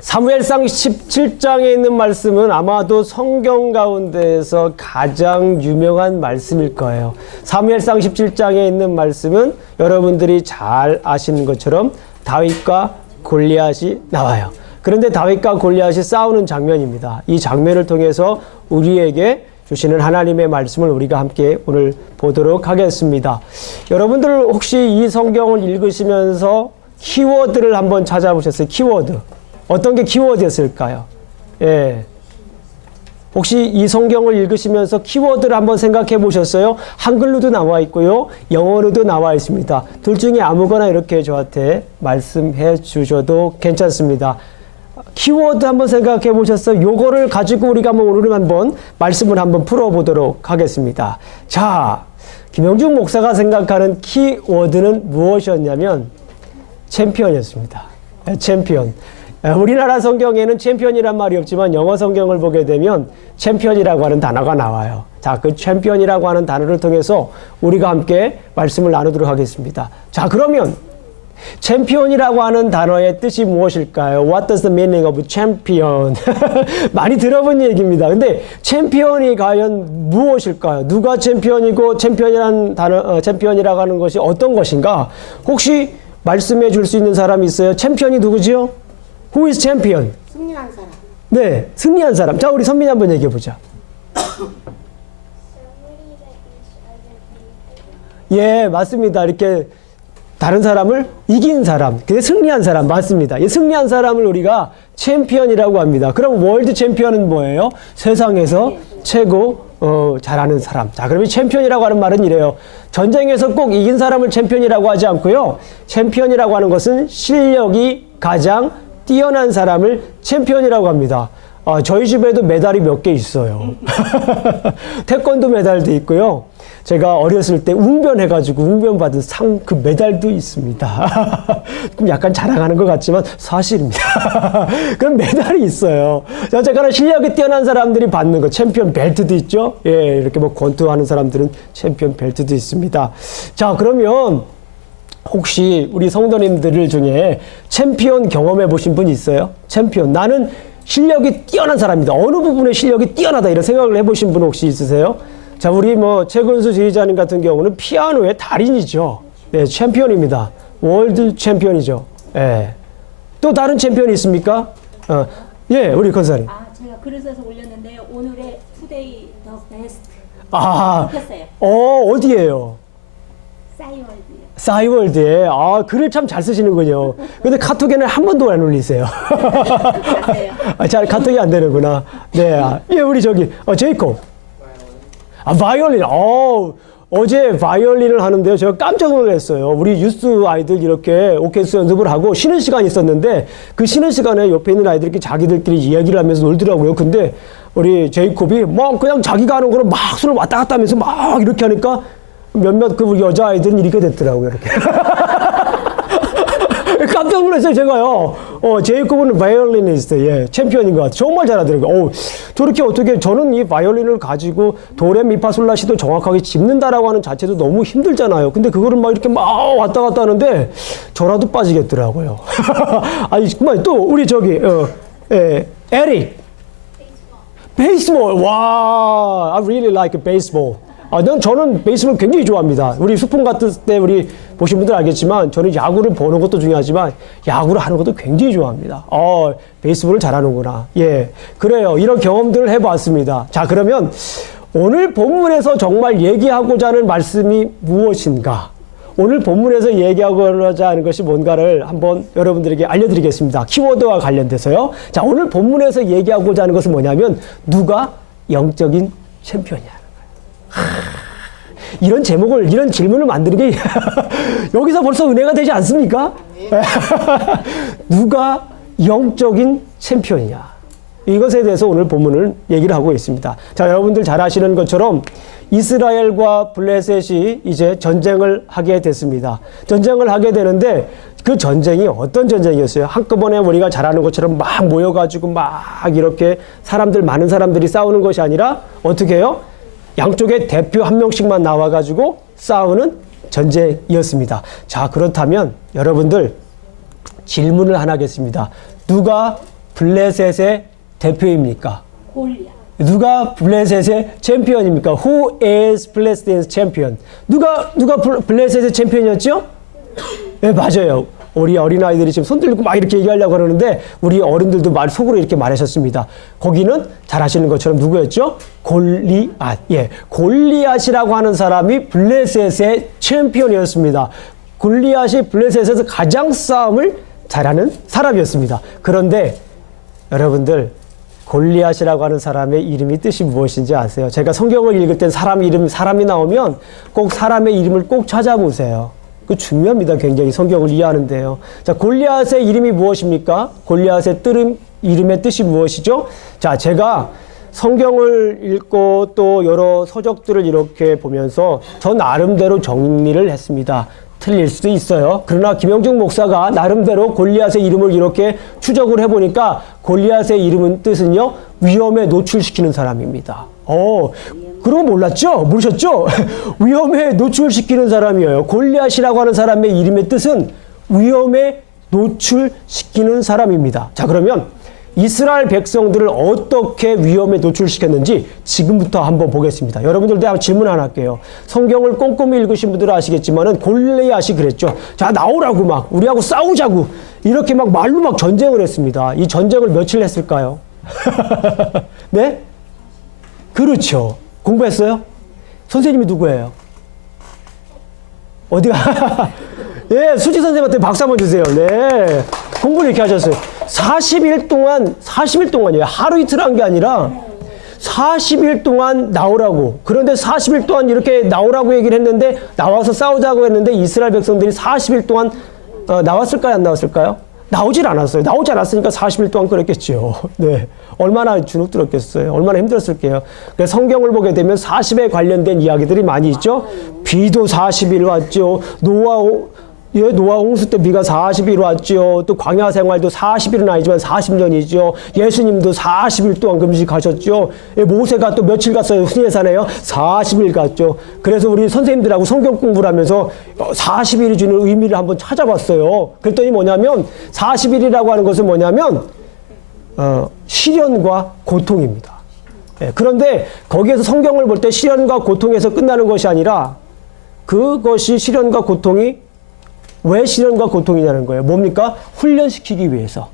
사무엘상 17장에 있는 말씀은 아마도 성경 가운데에서 가장 유명한 말씀일 거예요. 사무엘상 17장에 있는 말씀은 여러분들이 잘 아시는 것처럼 다윗과 골리앗이 나와요. 그런데 다윗과 골리앗이 싸우는 장면입니다. 이 장면을 통해서 우리에게 주시는 하나님의 말씀을 우리가 함께 오늘 보도록 하겠습니다. 여러분들 혹시 이 성경을 읽으시면서 키워드를 한번 찾아보셨어요? 키워드. 어떤 게 키워드였을까요? 예. 혹시 이 성경을 읽으시면서 키워드를 한번 생각해 보셨어요? 한글로도 나와 있고요. 영어로도 나와 있습니다. 둘 중에 아무거나 이렇게 저한테 말씀해 주셔도 괜찮습니다. 키워드 한번 생각해 보셨어요? 요거를 가지고 우리가 오늘 한번 말씀을 한번 풀어보도록 하겠습니다. 자, 김영중 목사가 생각하는 키워드는 무엇이었냐면 챔피언이었습니다. 챔피언. 우리나라 성경에는 챔피언이란 말이 없지만 영어 성경을 보게 되면 챔피언이라고 하는 단어가 나와요. 자, 그 챔피언이라고 하는 단어를 통해서 우리가 함께 말씀을 나누도록 하겠습니다. 자, 그러면 챔피언이라고 하는 단어의 뜻이 무엇일까요? What does the meaning of champion? 많이 들어본 얘기입니다. 근데 챔피언이 과연 무엇일까요? 누가 챔피언이고 챔피언이라는 단어, 챔피언이라고 하는 것이 어떤 것인가? 혹시 말씀해 줄 수 있는 사람이 있어요? 챔피언이 누구지요? Who is champion? 승리한 사람. 네, 승리한 사람. 자, 우리 선민이 한번 얘기해 보자. 예, 맞습니다. 이렇게 다른 사람을 이긴 사람, 그게 승리한 사람 맞습니다. 이 승리한 사람을 우리가 챔피언이라고 합니다. 그럼 월드 챔피언은 뭐예요? 세상에서 최고 잘하는 사람. 자, 그러면 챔피언이라고 하는 말은 이래요. 전쟁에서 꼭 이긴 사람을 챔피언이라고 하지 않고요. 챔피언이라고 하는 것은 실력이 가장 뛰어난 사람을 챔피언이라고 합니다. 저희 집에도 메달이 몇 개 있어요. 태권도 메달도 있고요. 제가 어렸을 때 웅변해가지고 웅변받은 상, 그 메달도 있습니다. 좀 약간 자랑하는 것 같지만 사실입니다. 그런 메달이 있어요. 어쨌거나 실력이 뛰어난 사람들이 받는 거, 챔피언 벨트도 있죠. 예, 이렇게 뭐 권투하는 사람들은 챔피언 벨트도 있습니다. 자, 그러면 혹시 우리 성도님들 중에 챔피언 경험해 보신 분 있어요? 챔피언. 나는 실력이 뛰어난 사람이다. 어느 부분에 실력이 뛰어나다. 이런 생각을 해보신 분 혹시 있으세요? 자, 우리 최근수 지휘자님 같은 경우는 피아노의 달인이죠. 네, 챔피언입니다. 월드 챔피언이죠. 예. 또 다른 챔피언이 있습니까? 예, 우리 권사님. 제가 글을 써서 올렸는데요. 오늘의 투데이 더 베스트. 뽑혔어요. 어디에요? 싸이월드요. 싸이월드에. 글을 참 잘 쓰시는군요. 근데 카톡에는 한 번도 안 올리세요. 잘 카톡이 안 되는구나. 네. 예, 우리 제이콥. 바이올린. 어제 바이올린을 하는데요. 제가 깜짝 놀랐어요. 우리 유스 아이들 이렇게 오케스트라 연습을 하고 쉬는 시간이 있었는데 그 쉬는 시간에 옆에 있는 아이들이 자기들끼리 이야기를 하면서 놀더라고요. 근데 우리 제이콥이 그냥 자기가 하는 거를 막 손을 왔다 갔다 하면서 막 이렇게 하니까 몇몇 그 여자 아이들은 이렇게 됐더라고요. 이렇게. 깜짝 놀랐어요, 제가요. 제이콥은 바이올리니스트, 예, 챔피언인 것 같아요. 정말 잘하더라고요. 저렇게 어떻게, 저는 이 바이올린을 가지고 도레미파솔라시도 정확하게 짚는다라고 하는 자체도 너무 힘들잖아요. 근데 그거를 막 이렇게 막 왔다 갔다 하는데 저라도 빠지겠더라고요. 아니, 정말 또 우리 에릭. 베이스볼. 와, I really like baseball. 저는 베이스볼 굉장히 좋아합니다. 우리 수풍 같을 때 우리 보신 분들 알겠지만 저는 야구를 보는 것도 중요하지만 야구를 하는 것도 굉장히 좋아합니다. 베이스볼을 잘하는구나. 예, 그래요. 이런 경험들을 해봤습니다. 자, 그러면 오늘 본문에서 정말 얘기하고자 하는 말씀이 무엇인가? 오늘 본문에서 얘기하고자 하는 것이 뭔가를 한번 여러분들에게 알려드리겠습니다. 키워드와 관련돼서요. 자, 오늘 본문에서 얘기하고자 하는 것은 뭐냐면 누가 영적인 챔피언이야. 이런 제목을, 이런 질문을 만드는 게 여기서 벌써 은혜가 되지 않습니까? 누가 영적인 챔피언이냐. 이것에 대해서 오늘 본문을 얘기를 하고 있습니다. 자, 여러분들 잘 아시는 것처럼 이스라엘과 블레셋이 이제 전쟁을 하게 됐습니다. 전쟁을 하게 되는데 그 전쟁이 어떤 전쟁이었어요? 한꺼번에 우리가 잘 아는 것처럼 막 모여가지고 막 이렇게 많은 사람들이 싸우는 것이 아니라 어떻게 해요? 양쪽에 대표 한 명씩만 나와가지고 싸우는 전쟁이었습니다. 자, 그렇다면 여러분들 질문을 하나 하겠습니다. 누가 블레셋의 대표입니까? 골리앗. 누가 블레셋의 챔피언입니까? Who is Blessed's champion? 누가 블레셋의 챔피언이었죠? 네, 맞아요. 우리 어린아이들이 지금 손 들고 막 이렇게 얘기하려고 그러는데 우리 어른들도 속으로 이렇게 말하셨습니다. 거기는 잘 아시는 것처럼 누구였죠? 골리앗. 예, 골리앗이라고 하는 사람이 블레셋의 챔피언이었습니다. 골리앗이 블레셋에서 가장 싸움을 잘하는 사람이었습니다. 그런데 여러분들 골리앗이라고 하는 사람의 이름이 뜻이 무엇인지 아세요? 제가 성경을 읽을 땐 사람이 나오면 꼭 사람의 이름을 꼭 찾아보세요. 그 중요합니다. 굉장히 성경을 이해하는데요. 자, 골리앗의 이름이 무엇입니까? 골리앗의 이름의 뜻이 무엇이죠? 자, 제가 성경을 읽고 또 여러 서적들을 이렇게 보면서 저 나름대로 정리를 했습니다. 틀릴 수도 있어요. 그러나 김영중 목사가 나름대로 골리앗의 이름을 이렇게 추적을 해보니까 골리앗의 이름은 뜻은요, 위험에 노출시키는 사람입니다. 그런 거 몰랐죠? 모르셨죠? 위험에 노출시키는 사람이에요. 골리앗이라고 하는 사람의 이름의 뜻은 위험에 노출시키는 사람입니다. 자, 그러면 이스라엘 백성들을 어떻게 위험에 노출시켰는지 지금부터 한번 보겠습니다. 여러분들도 한번 질문 하나 할게요. 성경을 꼼꼼히 읽으신 분들은 아시겠지만은 골리앗이 그랬죠. 자, 나오라고 막 우리하고 싸우자고 이렇게 막 말로 막 전쟁을 했습니다. 이 전쟁을 며칠 했을까요? 네? 그렇죠. 공부했어요? 선생님이 누구예요? 어디가? 예, 수지 선생님한테 박수 한번 주세요. 네. 공부를 이렇게 하셨어요. 40일 동안이에요. 하루 이틀 한 게 아니라 40일 동안 나오라고. 그런데 40일 동안 이렇게 나오라고 얘기를 했는데, 나와서 싸우자고 했는데 이스라엘 백성들이 40일 동안 나왔을까요? 안 나왔을까요? 나오질 않았어요. 나오지 않았으니까 40일 동안 그랬겠죠. 네. 얼마나 주눅 들었겠어요. 얼마나 힘들었을게요. 그래서 성경을 보게 되면 40에 관련된 이야기들이 많이 있죠. 비도 40일 왔죠. 노아 홍수 때 비가 40일 왔죠. 또 광야 생활도 40일은 아니지만 40년이죠. 예수님도 40일 동안 금식하셨죠. 모세가 또 며칠 갔어요? 시내산에요? 40일 갔죠. 그래서 우리 선생님들하고 성경 공부를 하면서 40일이 주는 의미를 한번 찾아봤어요. 그랬더니 뭐냐면 40일이라고 하는 것은 뭐냐면 시련과 고통입니다. 그런데 거기에서 성경을 볼 때 시련과 고통에서 끝나는 것이 아니라 그것이 시련과 고통이 왜 시련과 고통이냐는 거예요. 뭡니까? 훈련시키기 위해서.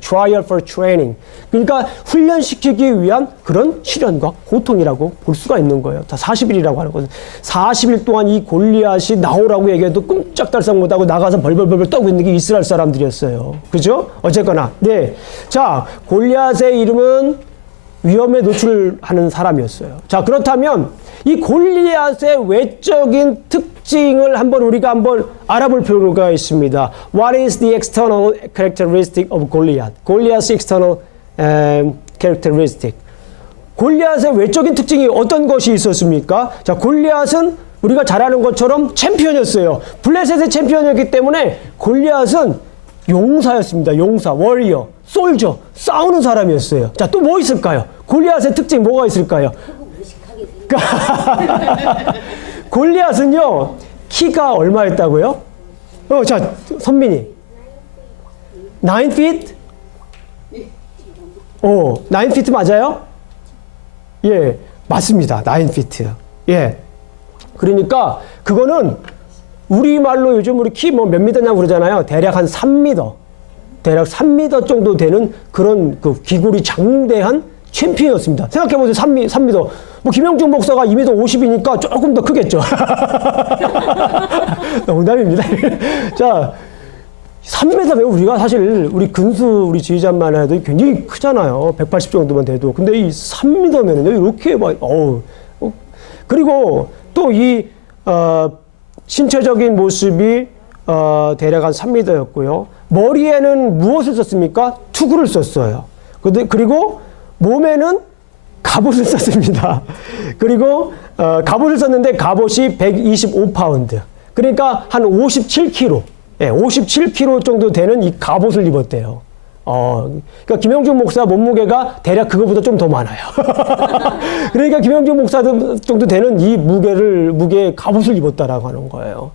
trial for training. 그러니까 훈련시키기 위한 그런 시련과 고통이라고 볼 수가 있는 거예요. 다 40일이라고 하는 것은. 40일 동안 이 골리앗이 나오라고 얘기해도 끔짝달싹 못하고 나가서 벌벌벌 떠고 있는 게 이스라엘 사람들이었어요. 그죠? 어쨌거나. 네. 자, 골리앗의 이름은 위험에 노출하는 사람이었어요. 자, 그렇다면 이 골리앗의 외적인 특징을 우리가 알아볼 필요가 있습니다. What is the external characteristic of Goliath? Goliath's external characteristic. 골리앗의 외적인 특징이 어떤 것이 있었습니까? 자, 골리앗은 우리가 잘 아는 것처럼 챔피언이었어요. 블레셋의 챔피언이었기 때문에 골리앗은 용사였습니다. 용사, 워리어, 솔저, 싸우는 사람이었어요. 자, 또 뭐 있을까요? 골리앗의 특징 뭐가 있을까요? 골리앗은요, 키가 얼마였다고요? 자, 선민이. 9 feet? 9 feet 맞아요? 예, 맞습니다. 9 feet. 예. 그러니까, 그거는 우리말로 요즘 우리 키 몇 미터냐고 그러잖아요. 대략 한 3미터. 대략 3미터 정도 되는 그런 기골이 장대한 챔피언이었습니다. 생각해보세요. 3미터. 김영중 목사가 2m 50이니까 조금 더 크겠죠. 농담입니다. 자, 3m면 우리가 사실 우리 우리 지휘자만 해도 굉장히 크잖아요. 180 정도만 돼도. 근데 이 3m면은요, 이렇게 그리고 또 신체적인 모습이 대략 한 3m였고요. 머리에는 무엇을 썼습니까? 투구를 썼어요. 그리고 몸에는 갑옷을 썼습니다. 그리고 갑옷을 썼는데 갑옷이 125파운드. 그러니까 한 57kg. 57kg 정도 되는 이 갑옷을 입었대요. 그러니까 김영중 목사 몸무게가 대략 그거보다 좀 더 많아요. 그러니까 김영중 목사 정도 되는 이 무게의 갑옷을 입었다라고 하는 거예요.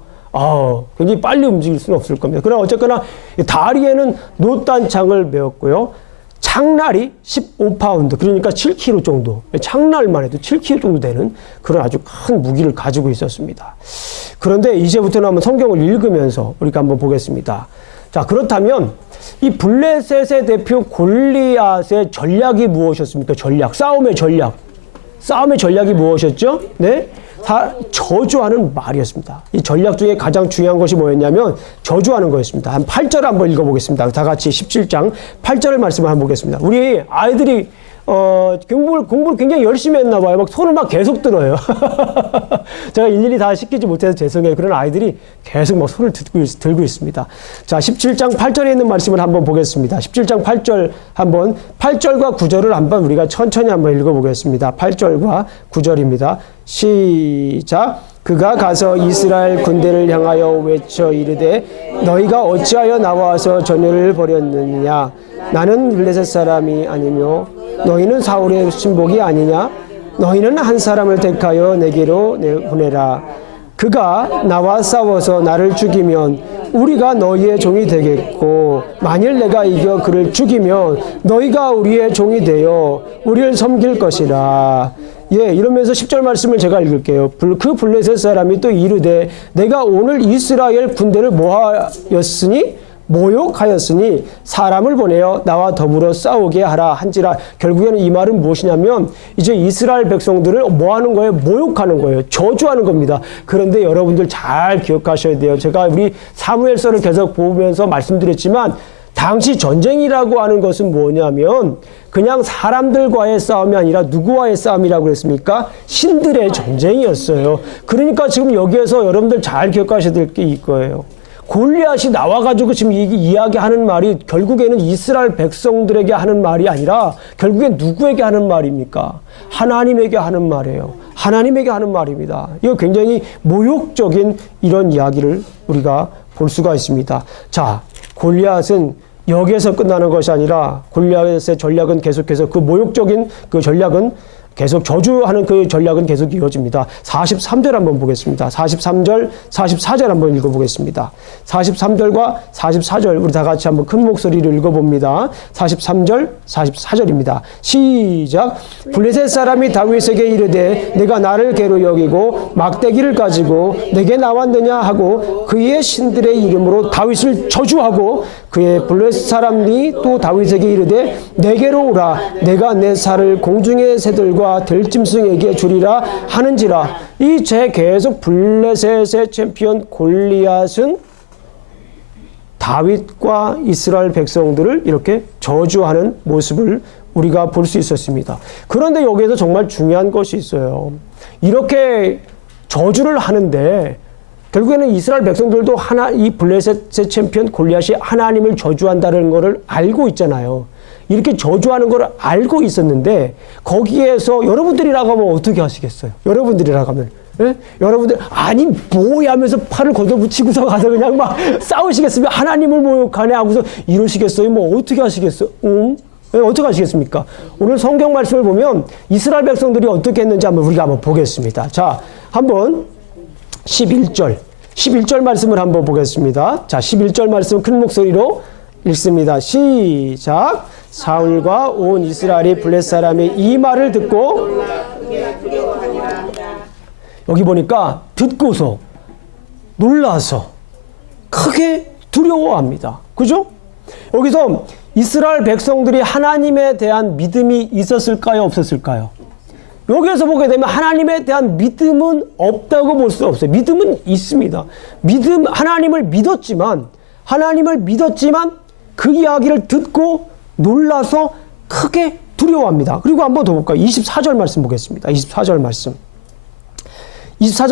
굉장히 빨리 움직일 수는 없을 겁니다. 그러나 어쨌거나 다리에는 노단창을 메었고요. 창날이 15파운드, 그러니까 7kg 정도, 창날만 해도 7kg 정도 되는 그런 아주 큰 무기를 가지고 있었습니다. 그런데 이제부터는 한번 성경을 읽으면서 우리가 한번 보겠습니다. 자, 그렇다면 이 블레셋의 대표 골리앗의 전략이 무엇이었습니까? 전략, 싸움의 전략. 싸움의 전략이 무엇이었죠? 네? 저주하는 말이었습니다. 이 전략 중에 가장 중요한 것이 뭐였냐면 저주하는 거였습니다. 한 8절 한번 읽어보겠습니다. 다 같이 17장 8절의 말씀을 한번 보겠습니다. 우리 아이들이 공부를 굉장히 열심히 했나 봐요. 막 손을 막 계속 들어요. 제가 일일이 다 시키지 못해서 죄송해요. 그런 아이들이 계속 막 손을 들고 있습니다. 자, 17장 8절에 있는 말씀을 한번 보겠습니다. 17장 8절 한번, 8절과 9절을 한번 우리가 천천히 한번 읽어보겠습니다. 8절과 9절입니다. 시작. 그가 가서 이스라엘 군대를 향하여 외쳐 이르되 너희가 어찌하여 나와서 전열을 벌였느냐. 나는 블레셋 사람이 아니며 너희는 사울의 신복이 아니냐. 너희는 한 사람을 택하여 내게로 보내라. 그가 나와 싸워서 나를 죽이면 우리가 너희의 종이 되겠고 만일 내가 이겨 그를 죽이면 너희가 우리의 종이 되어 우리를 섬길 것이라. 예, 이러면서 10절 말씀을 제가 읽을게요. 그 블레셋 사람이 또 이르되 내가 오늘 이스라엘 군대를 모욕하였으니 사람을 보내어 나와 더불어 싸우게 하라 한지라. 결국에는 이 말은 무엇이냐면 이제 이스라엘 백성들을 뭐 하는 거예요? 모욕하는 거예요. 저주하는 겁니다. 그런데 여러분들 잘 기억하셔야 돼요. 제가 우리 사무엘서를 계속 보면서 말씀드렸지만 당시 전쟁이라고 하는 것은 뭐냐면 그냥 사람들과의 싸움이 아니라 누구와의 싸움이라고 그랬습니까? 신들의 전쟁이었어요. 그러니까 지금 여기에서 여러분들 잘 기억하셔야 될 게 이거예요. 골리앗이 나와가지고 지금 이야기하는 말이 결국에는 이스라엘 백성들에게 하는 말이 아니라 결국엔 누구에게 하는 말입니까? 하나님에게 하는 말이에요. 하나님에게 하는 말입니다. 이거 굉장히 모욕적인 이런 이야기를 우리가 볼 수가 있습니다. 자, 골리앗은 여기에서 끝나는 것이 아니라 골리앗의 전략은 계속해서 그 모욕적인 그 전략은 계속 저주하는 그 전략은 계속 이어집니다. 43절 한번 보겠습니다. 43절, 44절 한번 읽어보겠습니다. 43절과 44절 우리 다 같이 한번 큰 목소리로 읽어봅니다. 43절, 44절입니다. 시작. 블레셋 사람이 다윗에게 이르되 내가 나를 개로 여기고 막대기를 가지고 내게 나왔느냐 하고 그의 신들의 이름으로 다윗을 저주하고 그의 블레셋 사람이 또 다윗에게 이르되 내게로 오라. 내가 내 살을 공중의 새들과 들짐승에게 주리라 하는지라. 이 제 계속 블레셋의 챔피언 골리앗은 다윗과 이스라엘 백성들을 이렇게 저주하는 모습을 우리가 볼 수 있었습니다. 그런데 여기에서 정말 중요한 것이 있어요. 이렇게 저주를 하는데 결국에는 이스라엘 백성들도 이 블레셋의 챔피언 골리앗이 하나님을 저주한다는 것을 알고 있잖아요. 이렇게 저주하는 걸 알고 있었는데 거기에서 여러분들이라고 하면 어떻게 하시겠어요? 여러분들이라고 하면 예? 여러분들 아니 뭐야 하면서 팔을 걷어붙이고서 가서 그냥 막 싸우시겠습니까? 하나님을 모욕하네 하고서 이러시겠어요? 뭐 어떻게 하시겠어요? 예, 어떻게 하시겠습니까? 오늘 성경 말씀을 보면 이스라엘 백성들이 어떻게 했는지 우리가 한번 보겠습니다. 자, 한번 11절 말씀을 한번 보겠습니다. 자, 11절 말씀 큰 목소리로 읽습니다. 시작. 사울과 온 이스라엘이 블레셋 사람의 이 말을 듣고 여기 보니까 듣고서 놀라서 크게 두려워합니다. 그죠? 여기서 이스라엘 백성들이 하나님에 대한 믿음이 있었을까요? 없었을까요? 여기에서 보게 되면 하나님에 대한 믿음은 없다고 볼 수 없어요. 믿음은 있습니다. 하나님을 믿었지만 그 이야기를 듣고 놀라서 크게 두려워합니다. 그리고 한번 더 볼까요? 24절 말씀 보겠습니다. 24절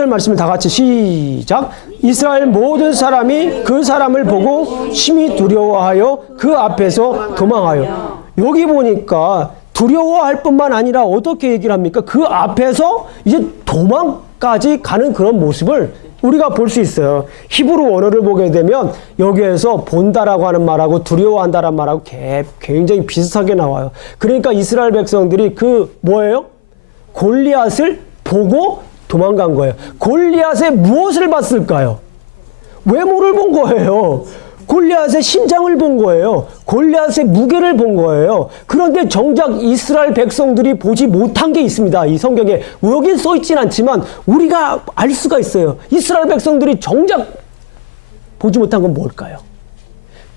말씀을 다 같이 시작. 이스라엘 모든 사람이 그 사람을 보고 심히 두려워하여 그 앞에서 도망하여. 여기 보니까 두려워할 뿐만 아니라 어떻게 얘기를 합니까? 그 앞에서 이제 도망까지 가는 그런 모습을 우리가 볼 수 있어요. 히브리 원어를 보게 되면 여기에서 본다라고 하는 말하고 두려워한다라는 말하고 굉장히 비슷하게 나와요. 그러니까 이스라엘 백성들이 뭐예요? 골리앗을 보고 도망간 거예요. 골리앗의 무엇을 봤을까요? 외모를 본 거예요. 골리앗의 신장을 본 거예요. 골리앗의 무게를 본 거예요. 그런데 정작 이스라엘 백성들이 보지 못한 게 있습니다. 이 성경에 여기 써 있진 않지만 우리가 알 수가 있어요. 이스라엘 백성들이 정작 보지 못한 건 뭘까요?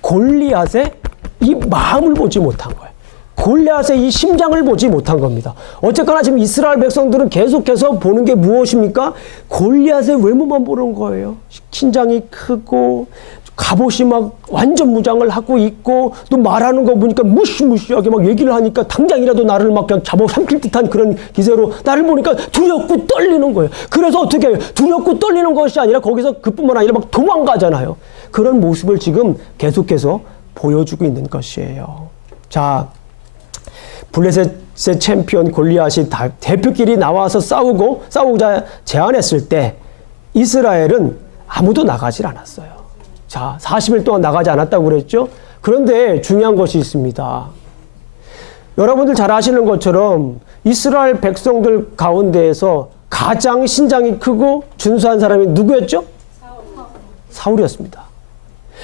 골리앗의 이 마음을 보지 못한 거예요. 골리앗의 이 심장을 보지 못한 겁니다. 어쨌거나 지금 이스라엘 백성들은 계속해서 보는 게 무엇입니까? 골리앗의 외모만 보는 거예요. 신장이 크고 갑옷이 막 완전 무장을 하고 있고 또 말하는 거 보니까 무시무시하게 막 얘기를 하니까 당장이라도 나를 막 그냥 잡아삼킬 듯한 그런 기세로 나를 보니까 두렵고 떨리는 거예요. 그래서 어떻게 해요? 두렵고 떨리는 것이 아니라 거기서 그뿐만 아니라 막 도망가잖아요. 그런 모습을 지금 계속해서 보여주고 있는 것이에요. 자, 블레셋의 챔피언 골리앗이 대표끼리 나와서 싸우고자 제안했을 때 이스라엘은 아무도 나가질 않았어요. 자, 40일 동안 나가지 않았다고 그랬죠? 그런데 중요한 것이 있습니다. 여러분들 잘 아시는 것처럼 이스라엘 백성들 가운데에서 가장 신장이 크고 준수한 사람이 누구였죠? 사울이었습니다.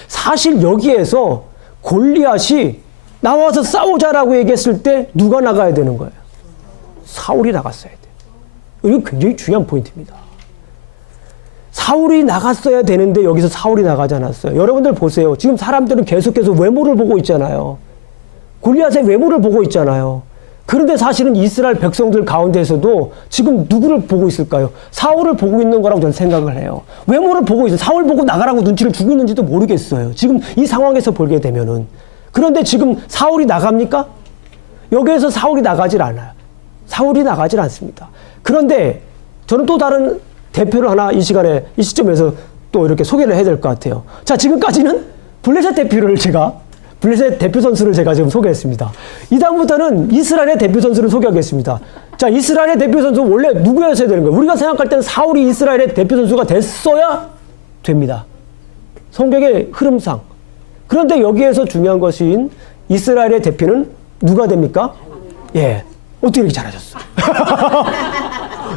사실 여기에서 골리앗이 나와서 싸우자라고 얘기했을 때 누가 나가야 되는 거예요? 사울이 나갔어야 돼요. 이거 굉장히 중요한 포인트입니다. 사울이 나갔어야 되는데 여기서 사울이 나가지 않았어요. 여러분들 보세요. 지금 사람들은 계속해서 외모를 보고 있잖아요. 골리앗의 외모를 보고 있잖아요. 그런데 사실은 이스라엘 백성들 가운데에서도 지금 누구를 보고 있을까요? 사울을 보고 있는 거라고 저는 생각을 해요. 외모를 보고 있어요. 사울 보고 나가라고 눈치를 주고 있는지도 모르겠어요. 지금 이 상황에서 보게 되면은. 그런데 지금 사울이 나갑니까? 여기에서 사울이 나가질 않아요. 사울이 나가질 않습니다. 그런데 저는 또 다른 대표를 하나 이 시간에, 이 시점에서 또 이렇게 소개를 해야 될 것 같아요. 자, 지금까지는 블레셋 대표 선수를 제가 지금 소개했습니다. 이 다음부터는 이스라엘의 대표 선수를 소개하겠습니다. 자, 이스라엘의 대표 선수 원래 누구였어야 되는 거예요? 우리가 생각할 때는 사울이 이스라엘의 대표 선수가 됐어야 됩니다. 성경의 흐름상. 그런데 여기에서 중요한 것인 이스라엘의 대표는 누가 됩니까? 예. 어떻게 이렇게 잘하셨어?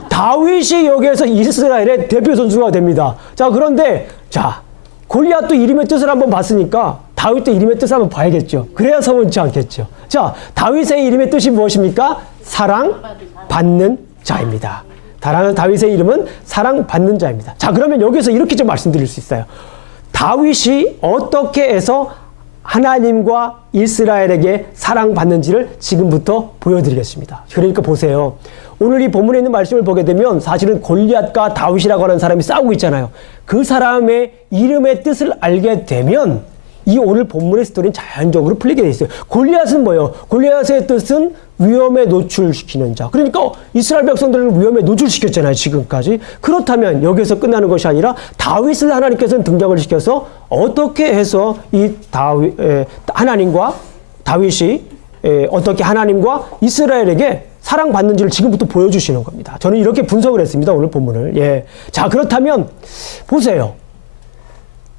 다윗이 여기에서 이스라엘의 대표 선수가 됩니다. 자, 그런데, 자, 골리앗도 이름의 뜻을 한번 봤으니까 다윗도 이름의 뜻을 한번 봐야겠죠. 그래야 서운치 않겠죠. 자, 다윗의 이름의 뜻이 무엇입니까? 사랑받는 자입니다. 다윗의 이름은 사랑받는 자입니다. 자, 그러면 여기서 이렇게 좀 말씀드릴 수 있어요. 다윗이 어떻게 해서 하나님과 이스라엘에게 사랑받는지를 지금부터 보여드리겠습니다. 그러니까 보세요. 오늘 이 본문에 있는 말씀을 보게 되면 사실은 골리앗과 다윗이라고 하는 사람이 싸우고 있잖아요. 그 사람의 이름의 뜻을 알게 되면 이 오늘 본문의 스토리는 자연적으로 풀리게 돼 있어요. 골리앗은 뭐예요? 골리앗의 뜻은 위험에 노출시키는 자. 그러니까 이스라엘 백성들을 위험에 노출시켰잖아요, 지금까지. 그렇다면 여기서 끝나는 것이 아니라 다윗을 하나님께서는 등장을 시켜서 어떻게 해서 이 하나님과 다윗이 어떻게 하나님과 이스라엘에게 사랑받는지를 지금부터 보여주시는 겁니다. 저는 이렇게 분석을 했습니다, 오늘 본문을. 예. 자, 그렇다면 보세요.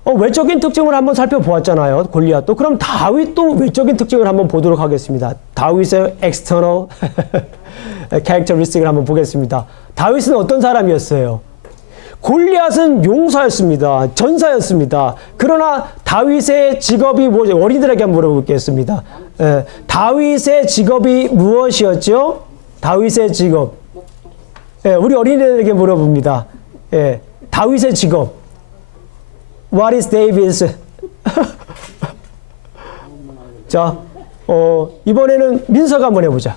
외적인 특징을 한번 살펴보았잖아요, 골리앗도. 그럼 다윗도 외적인 특징을 한번 보도록 하겠습니다. 다윗의 external characteristic을 한번 보겠습니다. 다윗은 어떤 사람이었어요? 골리앗은 용사였습니다. 전사였습니다. 그러나 다윗의 직업이 뭐죠? 어린이들에게 한번 물어보겠습니다. 다윗의 직업이 무엇이었죠? 다윗의 직업. 우리 어린이들에게 물어봅니다. 다윗의 직업. What is David's? 자, 이번에는 민서가 한번 해보자.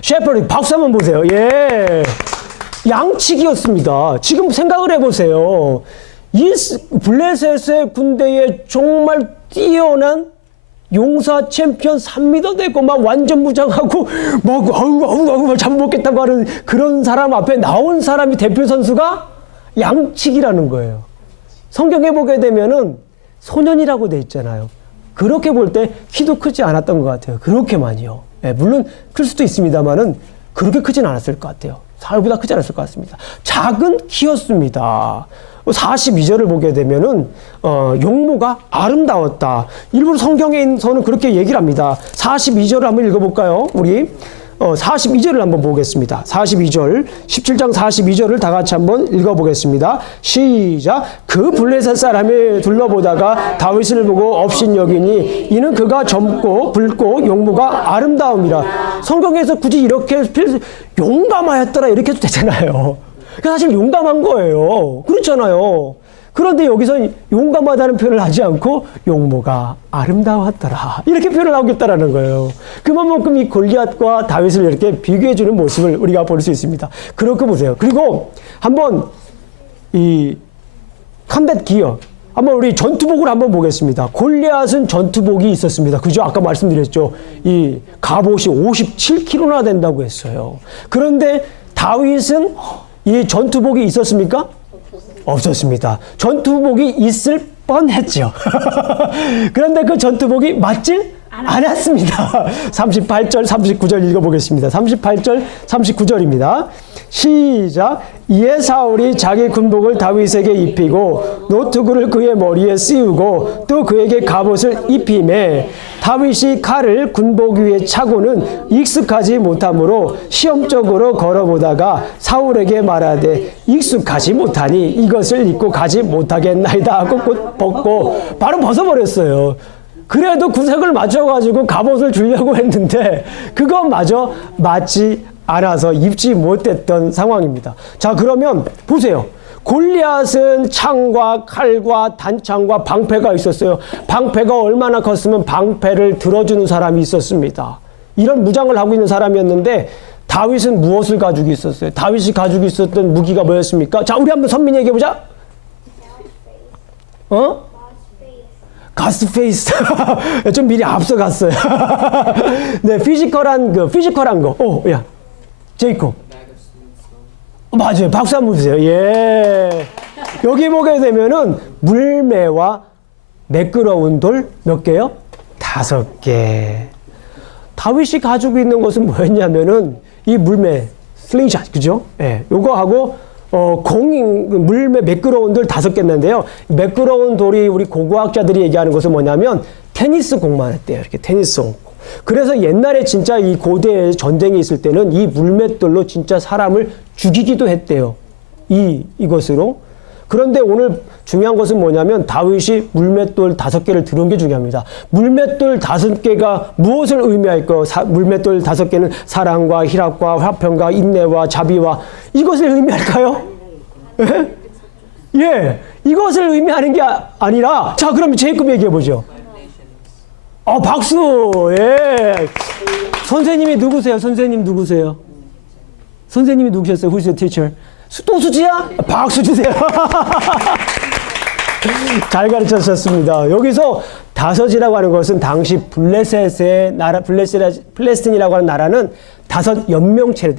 셰퍼드, 박수 한번 보세요. 예. 양치기였습니다. 지금 생각을 해보세요. 이 블레셋의 군대에 정말 뛰어난 용사 챔피언 3m 되고 막 완전 무장하고 막 아우 잡아먹겠다고 하는 그런 사람 앞에 나온 사람이 대표 선수가 양치기라는 거예요. 성경에 보게 되면은 소년이라고 돼 있잖아요. 그렇게 볼 때 키도 크지 않았던 것 같아요. 그렇게 많이요. 물론 클 수도 있습니다만은 그렇게 크진 않았을 것 같아요. 사울보다 크지 않았을 것 같습니다. 작은 키였습니다. 42절을 보게 되면은 용모가 아름다웠다. 일부러 성경에서는 그렇게 얘기를 합니다. 42절을 한번 읽어볼까요? 우리 42절을 한번 보겠습니다. 42절, 17장 42절을 다 같이 한번 읽어보겠습니다. 시작. 그 블레셋 사람이 둘러보다가 다윗을 보고 업신여기니 이는 그가 젊고 붉고 용모가 아름다움이라. 성경에서 굳이 이렇게 용감하였더라 이렇게 해도 되잖아요. 사실 용감한 거예요. 그렇잖아요. 그런데 여기서 용감하다는 표현을 하지 않고 용모가 아름다웠더라 이렇게 표현을 하겠다라는 거예요. 그만큼 이 골리앗과 다윗을 이렇게 비교해주는 모습을 우리가 볼 수 있습니다. 그렇게 보세요. 그리고 한번 이 컴뱃 기어 한번 우리 전투복을 한번 보겠습니다. 골리앗은 전투복이 있었습니다. 그죠? 아까 말씀드렸죠. 이 갑옷이 57kg나 된다고 했어요. 그런데 다윗은 이 전투복이 있었습니까? 없었습니다. 전투복이 있을 뻔했죠. 그런데 그 전투복이 맞질 않았습니다. 38절, 39절 읽어보겠습니다. 38절, 39절입니다. 시작. 이에 사울이 자기 군복을 다윗에게 입히고 노트구를 그의 머리에 씌우고 또 그에게 갑옷을 입히매 다윗이 칼을 군복 위에 차고는 익숙하지 못하므로 시험적으로 걸어보다가 사울에게 말하되 익숙하지 못하니 이것을 입고 가지 못하겠나이다 하고 곧 벗고 바로 벗어버렸어요. 그래도 구색을 맞춰가지고 갑옷을 주려고 했는데 그것마저 맞지 않아서 입지 못했던 상황입니다. 자, 그러면 보세요. 골리앗은 창과 칼과 단창과 방패가 있었어요. 방패가 얼마나 컸으면 방패를 들어주는 사람이 있었습니다. 이런 무장을 하고 있는 사람이었는데 다윗은 무엇을 가지고 있었어요? 다윗이 가지고 있었던 무기가 뭐였습니까? 자, 우리 한번 선민이 얘기해보자. 가스페이스. 좀 미리 앞서갔어요. 네, 피지컬한 거. 야, 제이콥. 맞아요. 박수 한번 주세요. 예. 여기 보게 되면은 물매와 매끄러운 돌 몇 개요? 5개. 다윗이 가지고 있는 것은 뭐였냐면은 이 물매, 슬링샷, 그죠? 예. 요거하고 물매 매끄러운 돌 5개였는데요. 매끄러운 돌이 우리 고고학자들이 얘기하는 것은 뭐냐면 테니스 공만 했대요. 이렇게 테니스 공. 그래서 옛날에 진짜 이 고대 전쟁이 있을 때는 이 물맷돌로 진짜 사람을 죽이기도 했대요. 이것으로. 그런데 오늘 중요한 것은 뭐냐면 다윗이 물맷돌 5개를 들은 게 중요합니다. 물맷돌 5개가 무엇을 의미할까요? 물맷돌 5개는 사랑과 희락과 화평과 인내와 자비와 이것을 의미할까요? 예? 예. 이것을 의미하는 게 아니라 자, 그럼 제이콥 얘기해 보죠. 박수! 예. 선생님이 누구세요? 선생님 누구세요? 선생님이 누구셨어요? Who's your teacher? 또 수지야? 박수 주세요. 잘 가르쳐주셨습니다. 여기서 다섯이라고 하는 것은 당시 블레셋의 나라, 플레스틴이라고 하는 나라는 5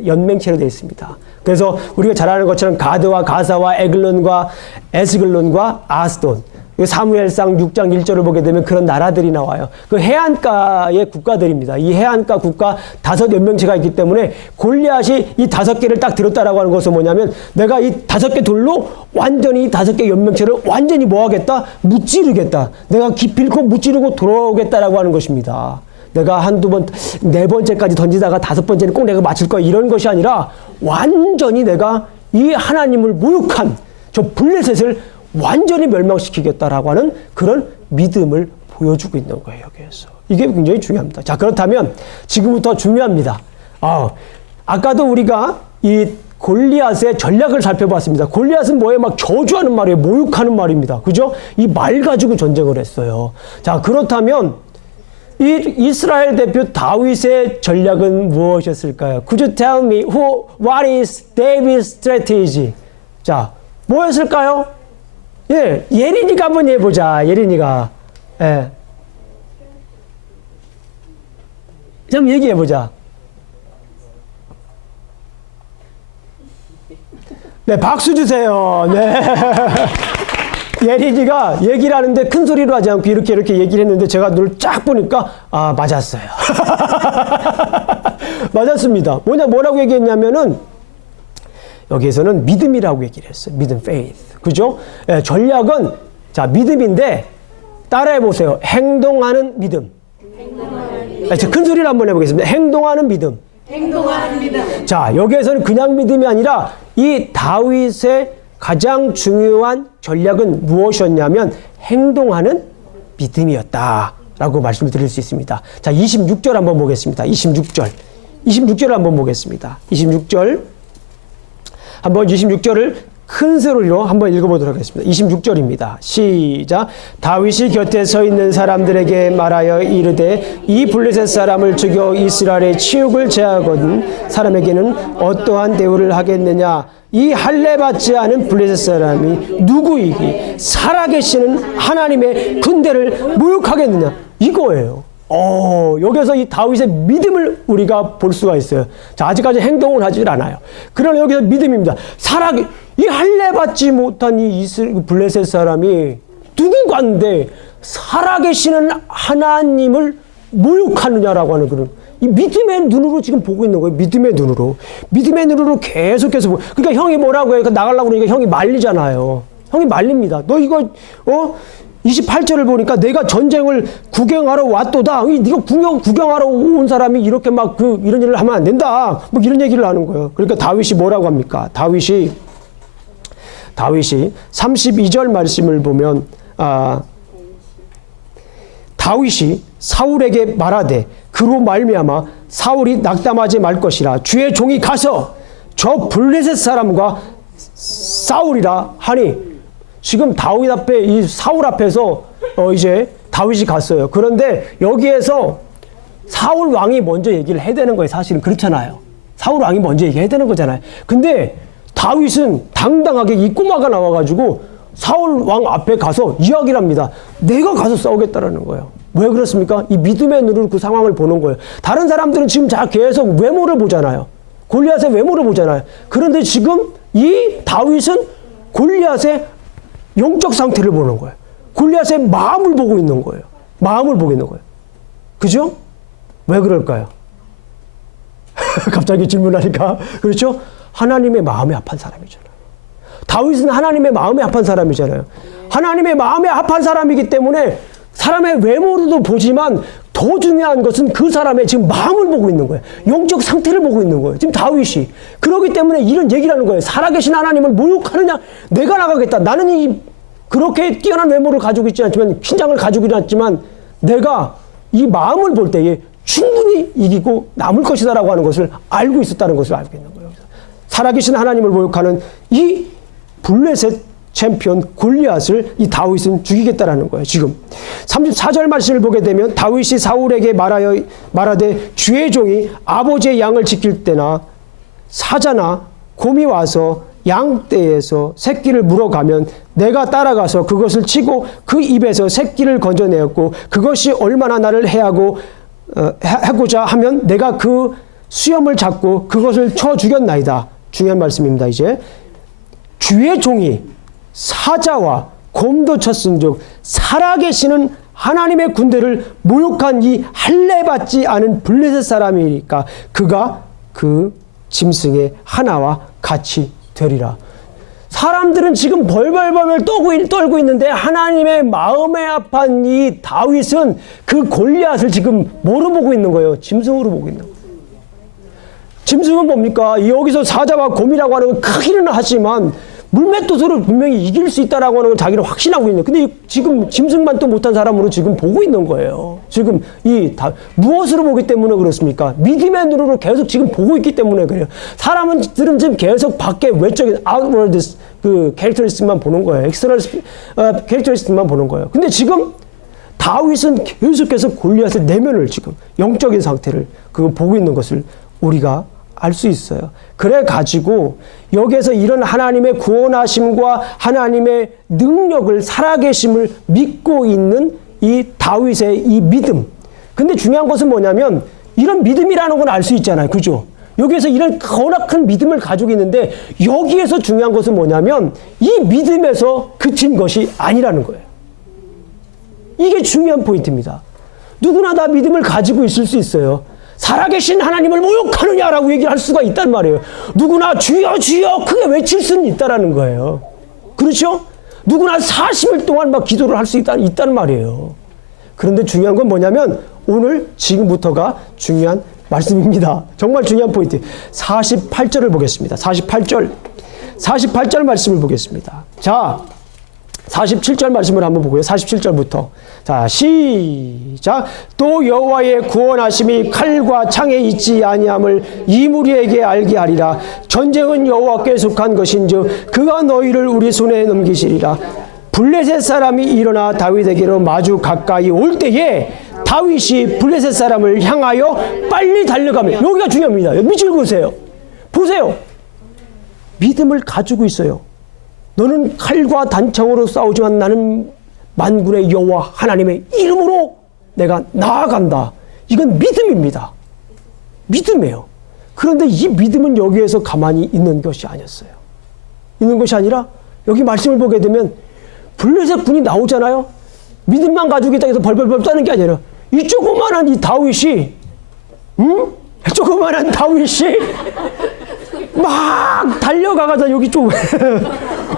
연맹체로 되어 있습니다. 그래서 우리가 잘 아는 것처럼 가드와 가사와 에글론과 에스글론과 아스돈. 사무엘상 6장 1절을 보게 되면 그런 나라들이 나와요. 그 해안가의 국가들입니다. 이 해안가 국가 5 연맹체가 있기 때문에 골리앗이 이 5개를 딱 들었다라고 하는 것은 뭐냐면 내가 이 5개 돌로 완전히 이 5개 연맹체를 완전히 뭐 하겠다? 무찌르겠다. 내가 기필코 무찌르고 돌아오겠다라고 하는 것입니다. 내가 한두 번, 4번째까지 던지다가 5번째는 꼭 내가 맞출 거야. 이런 것이 아니라 완전히 내가 이 하나님을 모욕한 저 블레셋을 완전히 멸망시키겠다라고 하는 그런 믿음을 보여주고 있는 거예요, 여기에서. 이게 굉장히 중요합니다. 자, 그렇다면 지금부터 중요합니다. 아까도 우리가 이 골리앗의 전략을 살펴봤습니다. 골리앗은 뭐예요? 막 저주하는 말이에요. 모욕하는 말입니다. 그죠? 이 말 가지고 전쟁을 했어요. 자, 그렇다면 이 이스라엘 대표 다윗의 전략은 무엇이었을까요? Could you tell me what is David's strategy? 자, 뭐였을까요? 예, 예린이가 한번 해보자. 예린이가. 예. 좀 얘기해보자. 네, 박수 주세요. 네. 예린이가 얘기를 하는데 큰 소리로 하지 않고 이렇게 얘기를 했는데 제가 눈을 쫙 보니까 맞았어요. 맞았습니다. 뭐라고 얘기했냐면은 여기에서는 믿음이라고 얘기를 했어요. 믿음, faith. 그죠? 예, 전략은 자, 믿음인데 따라해 보세요. 행동하는 믿음. 큰 소리를 한번 해보겠습니다. 행동하는 믿음. 행동하는 믿음. 자, 여기에서는 그냥 믿음이 아니라 이 다윗의 가장 중요한 전략은 무엇이었냐면 행동하는 믿음이었다라고 말씀을 드릴 수 있습니다. 자, 26절 한번 보겠습니다. 26절 한번 보겠습니다. 26절 한번 26절을 큰 소리로 한번 읽어보도록 하겠습니다. 26절입니다. 시작. 다윗이 곁에 서 있는 사람들에게 말하여 이르되 이 블레셋 사람을 죽여 이스라엘의 치욕을 제하거든 사람에게는 어떠한 대우를 하겠느냐. 이 할례 받지 않은 블레셋 사람이 누구이기 살아계시는 하나님의 군대를 모욕하겠느냐. 이거예요. 여기서 이 다윗의 믿음을 우리가 볼 수가 있어요. 자, 아직까지 행동을 하질 않아요. 그러나 여기서 믿음입니다. 이 할례 받지 못한 이 블레셋 사람이 누군가인데 살아계시는 하나님을 모욕하느냐라고 하는 그런 이 믿음의 눈으로 지금 보고 있는 거예요. 믿음의 눈으로 계속해서 보고. 그러니까 형이 뭐라고 해요? 나가려고 그러니까 형이 말리잖아요. 형이 말립니다. 너 이거 28절을 보니까 내가 전쟁을 구경하러 왔도다. 네가 구경하러 온 사람이 이렇게 막 이런 일을 하면 안 된다. 뭐 이런 얘기를 하는 거예요. 그러니까 다윗이 뭐라고 합니까? 다윗이 32절 말씀을 보면 다윗이 사울에게 말하되 그로 말미암아 사울이 낙담하지 말 것이라 주의 종이 가서 저 블레셋 사람과 싸우리라 하니. 지금 다윗 앞에 이 사울 앞에서 이제 다윗이 갔어요. 그런데 여기에서 사울 왕이 먼저 얘기를 해야 되는 거예요. 사실은 그렇잖아요. 사울 왕이 먼저 얘기해야 되는 거잖아요. 근데 다윗은 당당하게 이 꼬마가 나와가지고 사울 왕 앞에 가서 이야기를 합니다. 내가 가서 싸우겠다라는 거예요. 왜 그렇습니까? 이 믿음의 눈으로 그 상황을 보는 거예요. 다른 사람들은 지금 계속 외모를 보잖아요. 골리앗의 외모를 보잖아요. 그런데 지금 이 다윗은 골리앗의 영적 상태를 보는 거예요. 골리앗의 마음을 보고 있는 거예요. 그죠? 왜 그럴까요? 갑자기 질문하니까. 그렇죠? 하나님의 마음에 합한 사람이잖아요. 다윗은 하나님의 마음에 합한 사람이잖아요. 하나님의 마음에 합한 사람이기 때문에 사람의 외모로도 보지만 더 중요한 것은 그 사람의 지금 마음을 보고 있는 거예요. 영적 상태를 보고 있는 거예요. 지금 다윗이. 그렇기 때문에 이런 얘기를 하는 거예요. 살아계신 하나님을 모욕하느냐? 내가 나가겠다. 나는 그렇게 뛰어난 외모를 가지고 있지 않지만, 신장을 가지고 있지 않지만, 내가 이 마음을 볼 때에 충분히 이기고 남을 것이다라고 하는 것을 알고 있었다는 것을 알고 있는 거예요. 살아계신 하나님을 모욕하는 이 블레셋 챔피언 골리앗을 이 다윗은 죽이겠다라는 거예요. 지금 34절 말씀을 보게 되면 다윗이 사울에게 말하되 주의 종이 아버지의 양을 지킬 때나 사자나 곰이 와서 양떼에서 새끼를 물어가면 내가 따라가서 그것을 치고 그 입에서 새끼를 건져내었고 그것이 얼마나 나를 해하고자 하면 내가 그 수염을 잡고 그것을 쳐 죽였나이다. 중요한 말씀입니다. 이제 주의 종이 사자와 곰도 쳤은즉 살아계시는 하나님의 군대를 모욕한 이 할례받지 않은 블레셋 사람이니까 그가 그 짐승의 하나와 같이 되리라. 사람들은 지금 벌벌벌 떨고 있는데 하나님의 마음에 합한 이 다윗은 그 골리앗을 지금 뭐로 보고 있는 거예요? 짐승으로 보고 있는 거예요. 짐승은 뭡니까? 여기서 사자와 곰이라고 하는 건 크기는 하지만 물맷도수를 분명히 이길 수 있다라고 하는 건 자기는 확신하고 있는. 근데 지금 짐승만 또 못한 사람으로 지금 보고 있는 거예요. 지금 무엇으로 보기 때문에 그렇습니까? 믿음의 눈으로 계속 지금 보고 있기 때문에 그래요. 사람들은 지금 계속 밖에 외적인 outward 그 캐릭터리스틱만 보는 거예요. 엑스터널 캐릭터리스틱만 보는 거예요. 근데 지금 다윗은 계속해서 골리앗의 내면을 지금 영적인 상태를 그거 보고 있는 것을 우리가 알 수 있어요. 그래 가지고 여기에서 이런 하나님의 구원하심과 하나님의 능력을 살아계심을 믿고 있는 이 다윗의 이 믿음. 근데 중요한 것은 뭐냐면 이런 믿음이라는 건 알 수 있잖아요. 그죠? 여기에서 이런 워낙 큰 믿음을 가지고 있는데 여기에서 중요한 것은 뭐냐면 이 믿음에서 그친 것이 아니라는 거예요. 이게 중요한 포인트입니다. 누구나 다 믿음을 가지고 있을 수 있어요. 살아계신 하나님을 모욕하느냐라고 얘기를 할 수가 있단 말이에요. 누구나 주여 주여 크게 외칠 수는 있다라는 거예요. 그렇죠? 누구나 40일 동안 막 기도를 할 수 있다는 말이에요. 그런데 중요한 건 뭐냐면 오늘 지금부터가 중요한 말씀입니다. 정말 중요한 포인트. 48절을 보겠습니다. 48절 말씀을 보겠습니다. 자, 47절 말씀을 한번 보고요. 47절부터. 자, 시작. 또 여호와의 구원하심이 칼과 창에 있지 아니함을 이 무리에게 알게 하리라. 전쟁은 여호와께 속한 것인즉 그가 너희를 우리 손에 넘기시리라. 블레셋 사람이 일어나 다윗에게로 마주 가까이 올 때에 다윗이 블레셋 사람을 향하여 빨리 달려가며, 여기가 중요합니다. 밑줄 그으세요. 보세요. 믿음을 가지고 있어요. 너는 칼과 단창으로 싸우지만 나는 만군의 여호와 하나님의 이름으로 내가 나아간다. 이건 믿음입니다. 믿음이에요. 그런데 이 믿음은 여기에서 가만히 있는 것이 아니었어요. 있는 것이 아니라 여기 말씀을 보게 되면 블레셋 군이 나오잖아요. 믿음만 가지고 있다 해서 벌벌벌 떠는 게 아니라 이 조그만한 이 다윗이, 조그만한 다윗이 막 달려가가지고 여기 좀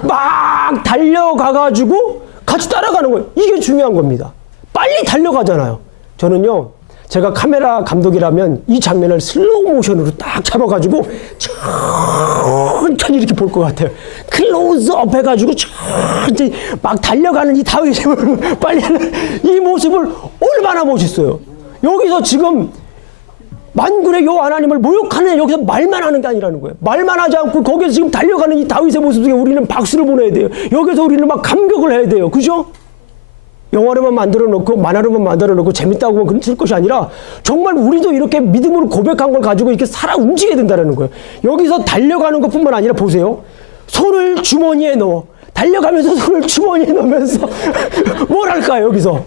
막 달려가가지고 같이 따라가는 거예요. 이게 중요한 겁니다. 빨리 달려가잖아요. 저는요, 제가 카메라 감독이라면 이 장면을 슬로우 모션으로 딱 잡아가지고 천천히 이렇게 볼 것 같아요. 클로즈업 해가지고 천천히 막 달려가는 이 다윗을 빨리 하는 이 모습을 얼마나 멋있어요. 여기서 지금 만군의 여호와 하나님을 모욕하는, 여기서 말만 하는 게 아니라는 거예요. 말만 하지 않고 거기서 지금 달려가는 이 다윗의 모습 속에 우리는 박수를 보내야 돼요. 여기서 우리는 막 감격을 해야 돼요. 그죠? 영화로만 만들어 놓고 만화로만 만들어 놓고 재밌다고 그럴 것이 아니라 정말 우리도 이렇게 믿음으로 고백한 걸 가지고 이렇게 살아 움직여야 된다는 거예요. 여기서 달려가는 것뿐만 아니라 보세요. 손을 주머니에 넣어. 달려가면서 손을 주머니에 넣으면서 뭘 할까요? 여기서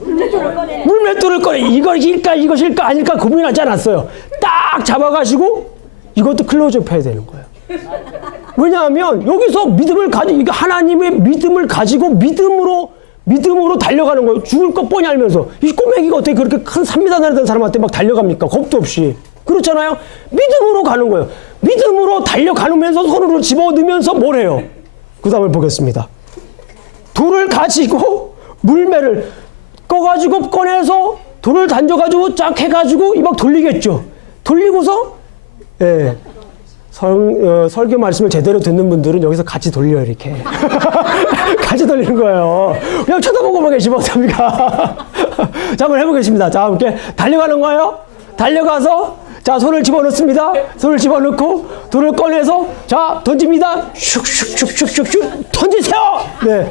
물맷돌을 꺼내. 이것일까 이것일까 아닐까 고민하지 않았어요. 딱 잡아가지고 이것도 클로즈업 해야 되는 거예요. 왜냐하면 여기서 믿음을 가지고, 하나님의 믿음을 가지고 믿음으로 달려가는 거예요. 죽을 것 뻔히 알면서. 이 꼬맹이가 어떻게 그렇게 큰 3m 나르던 사람한테 막 달려갑니까? 겁도 없이. 그렇잖아요. 믿음으로 가는 거예요. 믿음으로 달려가면서 손으로 집어넣으면서 뭘 해요? 그 다음을 보겠습니다. 돌을 가지고 물매를 꺼가지고 꺼내서 돌을 던져가지고 쫙 해가지고 이 막 돌리겠죠. 돌리고서, 예. 설교 말씀을 제대로 듣는 분들은 여기서 같이 돌려요, 이렇게. 같이 돌리는 거예요. 그냥 쳐다보고만 계시면 어떡합니까? 자, 한번 해보겠습니다. 자, 함께 달려가는 거예요. 달려가서, 자, 손을 집어넣습니다. 손을 집어넣고, 돌을 꺼내서, 자, 던집니다. 슉슉슉슉슉슉 던지세요! 네.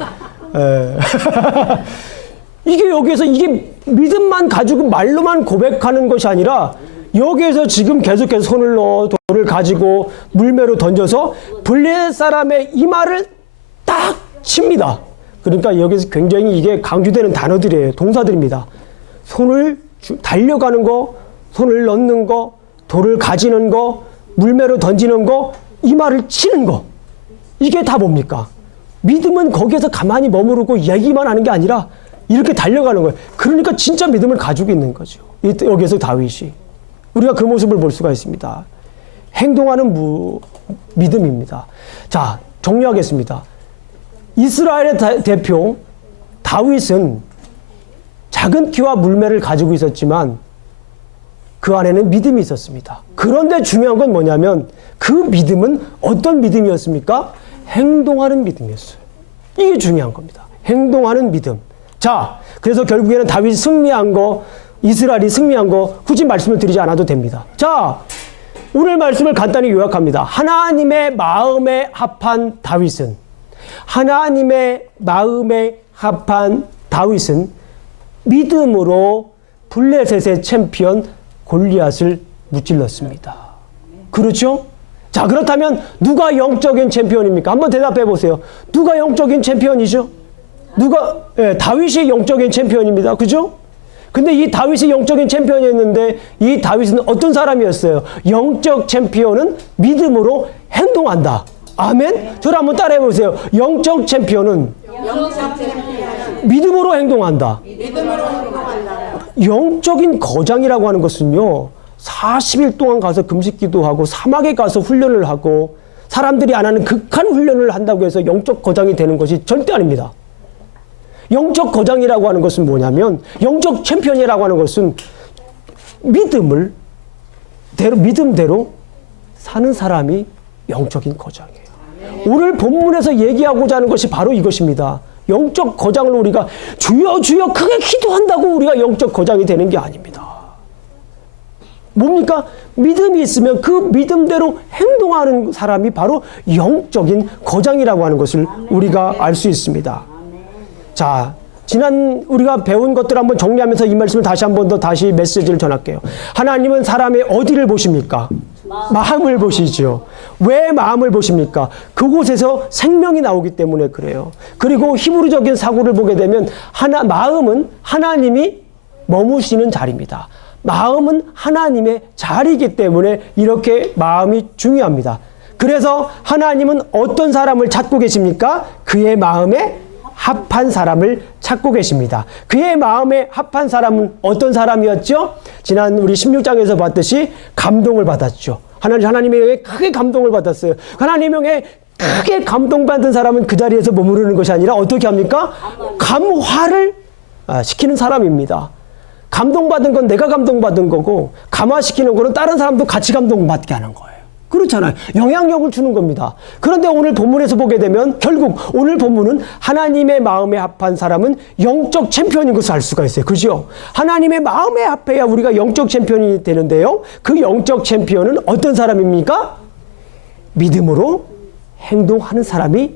이게 여기에서, 이게 믿음만 가지고 말로만 고백하는 것이 아니라, 여기에서 지금 계속해서 손을 넣어 돌을 가지고 물매로 던져서 블레셋 사람의 이마를 딱 칩니다. 그러니까 여기서 굉장히 이게 강조되는 단어들이에요. 동사들입니다. 손을 달려가는 거, 손을 넣는 거, 돌을 가지는 거, 물매로 던지는 거, 이마를 치는 거. 이게 다 뭡니까? 믿음은 거기에서 가만히 머무르고 얘기만 하는 게 아니라 이렇게 달려가는 거예요. 그러니까 진짜 믿음을 가지고 있는 거죠. 여기에서 다윗이. 우리가 그 모습을 볼 수가 있습니다. 행동하는 믿음입니다. 자, 정리하겠습니다. 이스라엘의 대표 다윗은 작은 키와 물매를 가지고 있었지만 그 안에는 믿음이 있었습니다. 그런데 중요한 건 뭐냐면 그 믿음은 어떤 믿음이었습니까? 행동하는 믿음이었어요. 이게 중요한 겁니다. 행동하는 믿음. 자, 그래서 결국에는 다윗이 승리한 거, 이스라엘이 승리한 거 굳이 말씀을 드리지 않아도 됩니다. 자, 오늘 말씀을 간단히 요약합니다. 하나님의 마음에 합한 다윗은, 하나님의 마음에 합한 다윗은 믿음으로 블레셋의 챔피언 골리앗을 무찔렀습니다. 그렇죠? 자, 그렇다면 누가 영적인 챔피언입니까? 한번 대답해 보세요. 누가 영적인 챔피언이죠? 다윗이 영적인 챔피언입니다. 그죠? 근데 이 다윗이 영적인 챔피언이었는데 이 다윗은 어떤 사람이었어요? 영적 챔피언은 믿음으로 행동한다. 아멘? 저를 한번 따라해 보세요. 영적 챔피언은 믿음으로 행동한다. 영적인 거장이라고 하는 것은요, 40일 동안 가서 금식 기도하고 사막에 가서 훈련을 하고 사람들이 안 하는 극한 훈련을 한다고 해서 영적 거장이 되는 것이 절대 아닙니다. 영적 거장이라고 하는 것은 뭐냐면, 영적 챔피언이라고 하는 것은 믿음을 믿음대로 사는 사람이 영적인 거장이에요. 오늘 본문에서 얘기하고자 하는 것이 바로 이것입니다. 영적 거장을 우리가 주여 주여 크게 기도한다고 우리가 영적 거장이 되는 게 아닙니다. 뭡니까? 믿음이 있으면 그 믿음대로 행동하는 사람이 바로 영적인 거장이라고 하는 것을 우리가 알 수 있습니다. 자, 지난 우리가 배운 것들 한번 정리하면서 이 말씀을 다시 한 번 더 다시 메시지를 전할게요. 하나님은 사람의 어디를 보십니까? 마음을 보시죠. 왜 마음을 보십니까? 그곳에서 생명이 나오기 때문에 그래요. 그리고 히브리적인 사고를 보게 되면 마음은 하나님이 머무시는 자리입니다. 마음은 하나님의 자리이기 때문에 이렇게 마음이 중요합니다. 그래서 하나님은 어떤 사람을 찾고 계십니까? 그의 마음에 합한 사람을 찾고 계십니다. 그의 마음에 합한 사람은 어떤 사람이었죠? 지난 우리 16장에서 봤듯이 감동을 받았죠. 하나님의 영에 크게 감동을 받았어요. 하나님의 영에 크게 감동받은 사람은 그 자리에서 머무르는 것이 아니라 어떻게 합니까? 감화를 시키는 사람입니다. 감동받은 건 내가 감동받은 거고 감화시키는 거는 다른 사람도 같이 감동받게 하는 거예요. 그렇잖아요. 영향력을 주는 겁니다. 그런데 오늘 본문에서 보게 되면 결국 오늘 본문은 하나님의 마음에 합한 사람은 영적 챔피언인 것을 알 수가 있어요. 그죠? 하나님의 마음에 합해야 우리가 영적 챔피언이 되는데요. 그 영적 챔피언은 어떤 사람입니까? 믿음으로 행동하는 사람이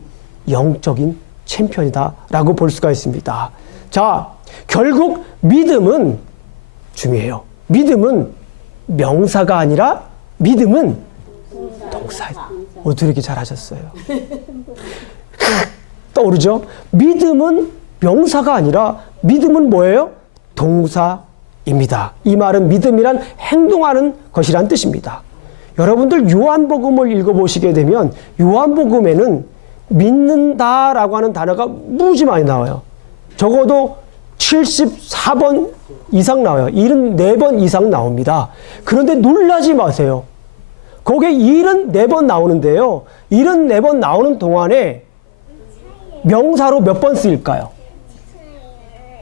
영적인 챔피언이다라고 볼 수가 있습니다. 자, 결국 믿음은 중요해요. 믿음은 명사가 아니라 믿음은 동사예요. 어떻게 이렇게 잘하셨어요? 떠오르죠? 믿음은 명사가 아니라 믿음은 뭐예요? 동사입니다. 이 말은 믿음이란 행동하는 것이란 뜻입니다. 여러분들 요한복음을 읽어보시게 되면 요한복음에는 믿는다라고 하는 단어가 무지 많이 나와요. 적어도 74번 이상 나와요. 74번 이상 나옵니다. 그런데 놀라지 마세요. 거기에 74번 나오는데요. 74번 나오는 동안에 명사로 몇 번 쓰일까요?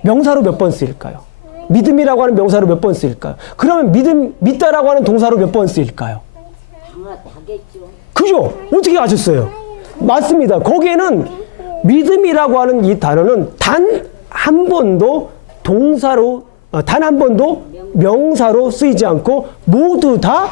명사로 몇 번 쓰일까요? 믿음이라고 하는 명사로 몇 번 쓰일까요? 그러면 믿다라고 하는 동사로 몇 번 쓰일까요? 그죠? 어떻게 아셨어요? 맞습니다. 거기에는 믿음이라고 하는 이 단어는 단 한 번도 동사로, 단 한 번도 명사로 쓰이지 않고 모두 다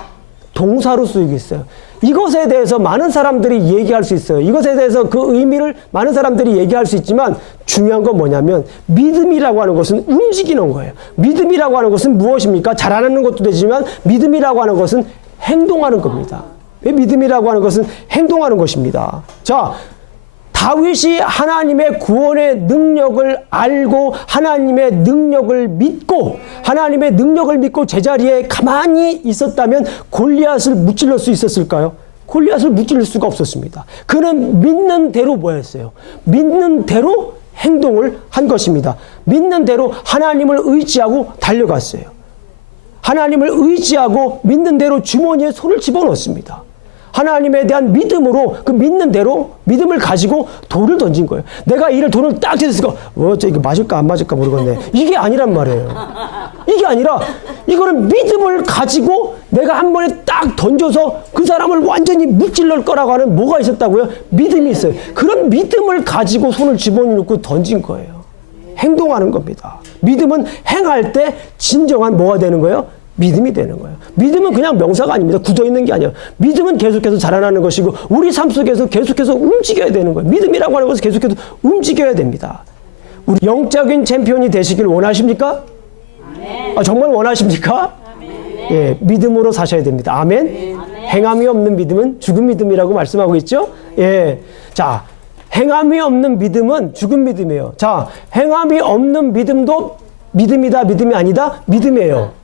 동사로 쓰이고 있어요. 이것에 대해서 많은 사람들이 얘기할 수 있어요. 이것에 대해서 그 의미를 많은 사람들이 얘기할 수 있지만 중요한 건 뭐냐면 믿음이라고 하는 것은 움직이는 거예요. 믿음이라고 하는 것은 무엇입니까? 잘하는 것도 되지만 믿음이라고 하는 것은 행동하는 겁니다. 왜 믿음이라고 하는 것은 행동하는 것입니다. 자, 다윗이 하나님의 구원의 능력을 알고 하나님의 능력을 믿고 제자리에 가만히 있었다면 골리앗을 무찔러 수 있었을까요? 골리앗을 무찔릴 수가 없었습니다. 그는 믿는 대로 뭐였어요? 믿는 대로 행동을 한 것입니다. 믿는 대로 하나님을 의지하고 달려갔어요. 하나님을 의지하고 믿는 대로 주머니에 손을 집어넣었습니다. 하나님에 대한 믿음으로 그 믿는 대로 믿음을 가지고 돌을 던진 거예요. 내가 돈을 딱 쳤으니까 이거 맞을까 안 맞을까 모르겠네. 이게 아니란 말이에요. 이게 아니라 이거는 믿음을 가지고 내가 한 번에 딱 던져서 그 사람을 완전히 무찔러올 거라고 하는 뭐가 있었다고요? 믿음이 있어요. 그런 믿음을 가지고 손을 집어넣고 던진 거예요. 행동하는 겁니다. 믿음은 행할 때 진정한 뭐가 되는 거예요? 믿음이 되는 거예요. 믿음은 그냥 명사가 아닙니다. 굳어있는 게 아니에요. 믿음은 계속해서 자라나는 것이고 우리 삶 속에서 계속해서 움직여야 되는 거예요. 믿음이라고 하는 것은 계속해서 움직여야 됩니다. 우리 영적인 챔피언이 되시길 원하십니까? 정말 원하십니까? 예, 믿음으로 사셔야 됩니다. 아멘. 행함이 없는 믿음은 죽은 믿음이라고 말씀하고 있죠? 예. 자, 행함이 없는 믿음은 죽은 믿음이에요. 자, 행함이 없는 믿음도 믿음이다, 믿음이 아니다? 믿음이에요.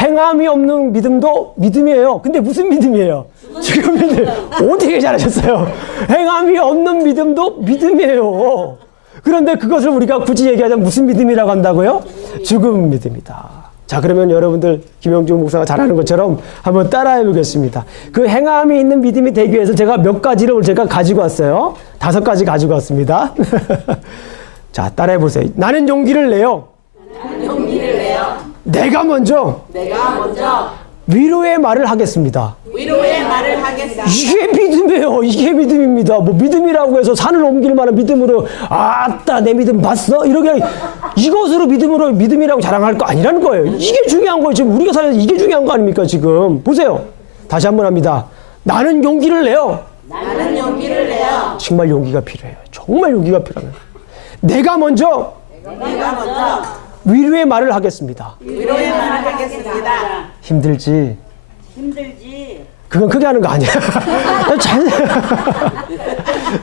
행함이 없는 믿음도 믿음이에요. 근데 무슨 믿음이에요? 죽은 믿음. 어떻게 잘하셨어요? 행함이 없는 믿음도 믿음이에요. 그런데 그것을 우리가 굳이 얘기하자면 무슨 믿음이라고 한다고요? 죽은 믿음이다. 자, 그러면 여러분들 김영중 목사가 잘하는 것처럼 한번 따라해 보겠습니다. 그 행함이 있는 믿음이 되기 위해서 제가 몇 가지를 제가 가지고 왔어요. 5가지 가지고 왔습니다. 자, 따라해 보세요. 나는 용기를 내요. 내가 먼저 위로의 말을 하겠습니다. 위로의 말을 하겠습니다. 이게 믿음이에요. 이게 믿음입니다. 뭐 믿음이라고 해서 산을 옮길 만한 믿음으로 아따 내 믿음 봤어? 이렇게 이것으로 믿음이라고 자랑할 거 아니라는 거예요. 이게 중요한 거예요. 지금 우리가 살아서 이게 중요한 거 아닙니까 지금. 보세요. 다시 한번 합니다. 나는 용기를 내요. 나는 용기를 내요. 정말 용기가 필요해요. 정말 용기가 필요해요. 내가 먼저 위로의 말을 하겠습니다. 위로의 말을 하겠습니다. 힘들지? 그건 크게 하는 거 아니야.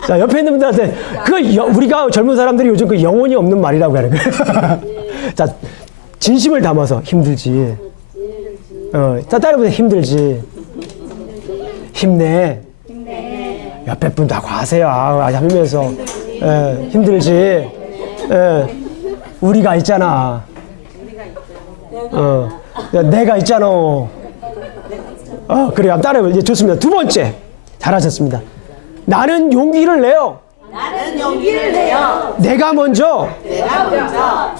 자, 옆에 있는 분들한테 우리가 젊은 사람들이 요즘 그 영혼이 없는 말이라고 하는 거예요. 자, 진심을 담아서 힘들지. 자, 다른 분들 힘들지. 힘내. 옆에 분도 하고 하세요. 하면서 힘들지. 우리가 있잖아. 내가 있잖아. 그래요. 따라해요. 이제 좋습니다. 두 번째. 잘하셨습니다. 나는 용기를 내요. 나는 용기를 내요. 내가 먼저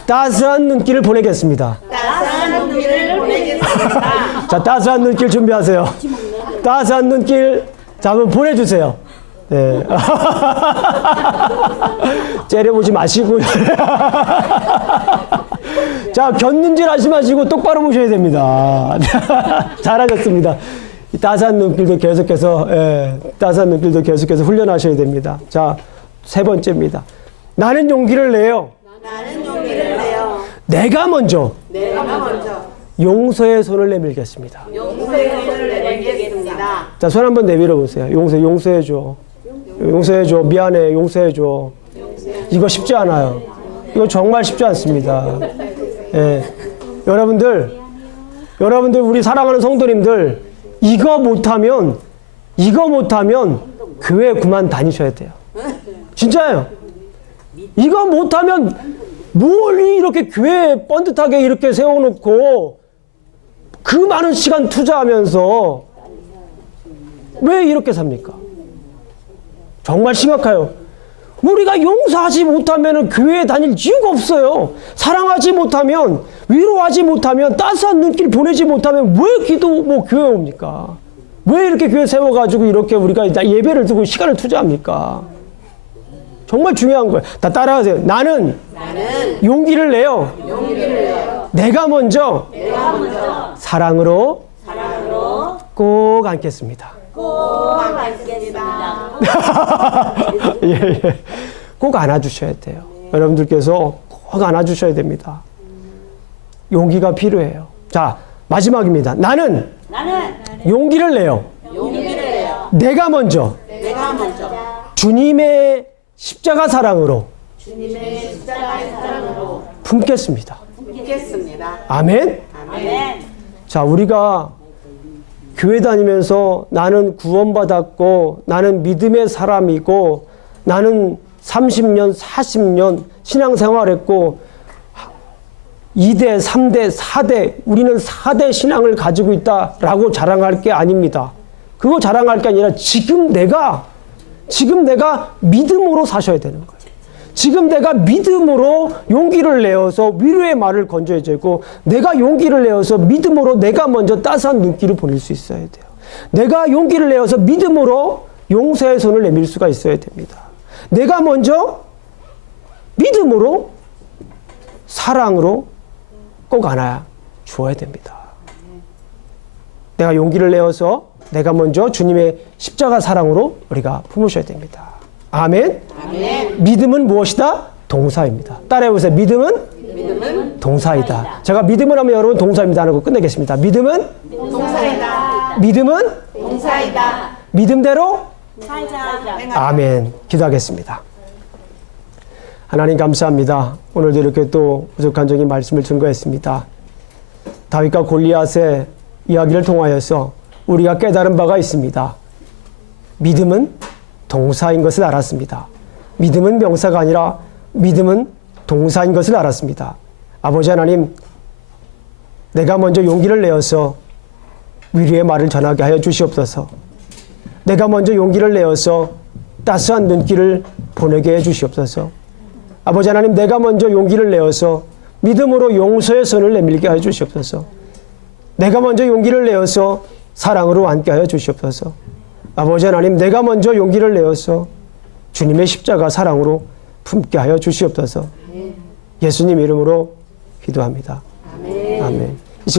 따스한 눈길을 보내겠습니다. 따스한 눈길을 보내겠습니다. 자, 따스한 눈길 준비하세요. 따스한 눈길, 자, 한번 보내주세요. 네. 째려보지 마시고. 자, 곁눈질 하지 마시고 똑바로 보셔야 됩니다. 잘하셨습니다. 이 따스한 눈길도 계속해서, 따스한 눈길도 계속해서 훈련하셔야 됩니다. 자, 세 번째입니다. 나는 용기를 내요. 나는 용기를 내요. 내가 먼저 용서의 손을 내밀겠습니다. 용서의 손을 내밀겠습니다. 자, 손 한번 내밀어 보세요. 용서해줘. 용서해줘. 미안해. 용서해줘. 이거 쉽지 않아요. 이거 정말 쉽지 않습니다. 여러분들, 우리 사랑하는 성도님들, 이거 못하면 교회 그만 다니셔야 돼요. 진짜예요. 이거 못하면 뭘 이렇게 교회에 뻔듯하게 이렇게 세워놓고 그 많은 시간 투자하면서 왜 이렇게 삽니까? 정말 심각해요. 우리가 용서하지 못하면 교회에 다닐 이유가 없어요. 사랑하지 못하면, 위로하지 못하면, 따스한 눈길 보내지 못하면 왜 교회 옵니까? 왜 이렇게 교회 세워가지고 이렇게 우리가 예배를 두고 시간을 투자합니까? 정말 중요한 거예요. 다 따라하세요. 나는 용기를 내요. 내가 먼저 사랑으로 꼭 안겠습니다. 예. 꼭 안아주셔야 돼요. 여러분들께서 꼭 안아주셔야 됩니다. 용기가 필요해요. 자, 마지막입니다. 나는 용기를 내요. 내가 먼저 주님의 십자가 사랑으로 품겠습니다. 아멘? 자, 우리가 교회 다니면서 나는 구원받았고 나는 믿음의 사람이고 나는 30년, 40년 신앙생활했고 2대, 3대, 4대 우리는 4대 신앙을 가지고 있다라고 자랑할 게 아닙니다. 그거 자랑할 게 아니라 지금 내가 믿음으로 사셔야 되는 거예요. 지금 내가 믿음으로 용기를 내어서 위로의 말을 건져야 되고 내가 용기를 내어서 믿음으로 내가 먼저 따스한 눈길을 보낼 수 있어야 돼요. 내가 용기를 내어서 믿음으로 용서의 손을 내밀 수가 있어야 됩니다. 내가 먼저 믿음으로 사랑으로 꼭 안아 주어야 됩니다. 내가 용기를 내어서 내가 먼저 주님의 십자가 사랑으로 우리가 품으셔야 됩니다. 아멘. 믿음은 무엇이다? 동사입니다. 따라해보세요. 믿음은 동사이다. 제가 믿음을 하면 여러분 동사입니다 하는 거 끝내겠습니다. 믿음은 동사이다. 믿음은 동사이다. 믿음대로 살자. 아멘. 기도하겠습니다. 하나님 감사합니다. 오늘도 이렇게 또 부족한적인 말씀을 증거했습니다. 다윗과 골리앗의 이야기를 통하여서 우리가 깨달은 바가 있습니다. 믿음은 동사인 것을 알았습니다. 믿음은 명사가 아니라 믿음은 동사인 것을 알았습니다. 아버지 하나님, 내가 먼저 용기를 내어서 위로의 말을 전하게 하여 주시옵소서. 내가 먼저 용기를 내어서 따스한 눈길을 보내게 해 주시옵소서. 아버지 하나님, 내가 먼저 용기를 내어서 믿음으로 용서의 손을 내밀게 해 주시옵소서. 내가 먼저 용기를 내어서 사랑으로 함께 하여 주시옵소서. 아버지 하나님, 내가 먼저 용기를 내어서 주님의 십자가 사랑으로 품게 하여 주시옵소서. 예수님 이름으로 기도합니다. 아멘.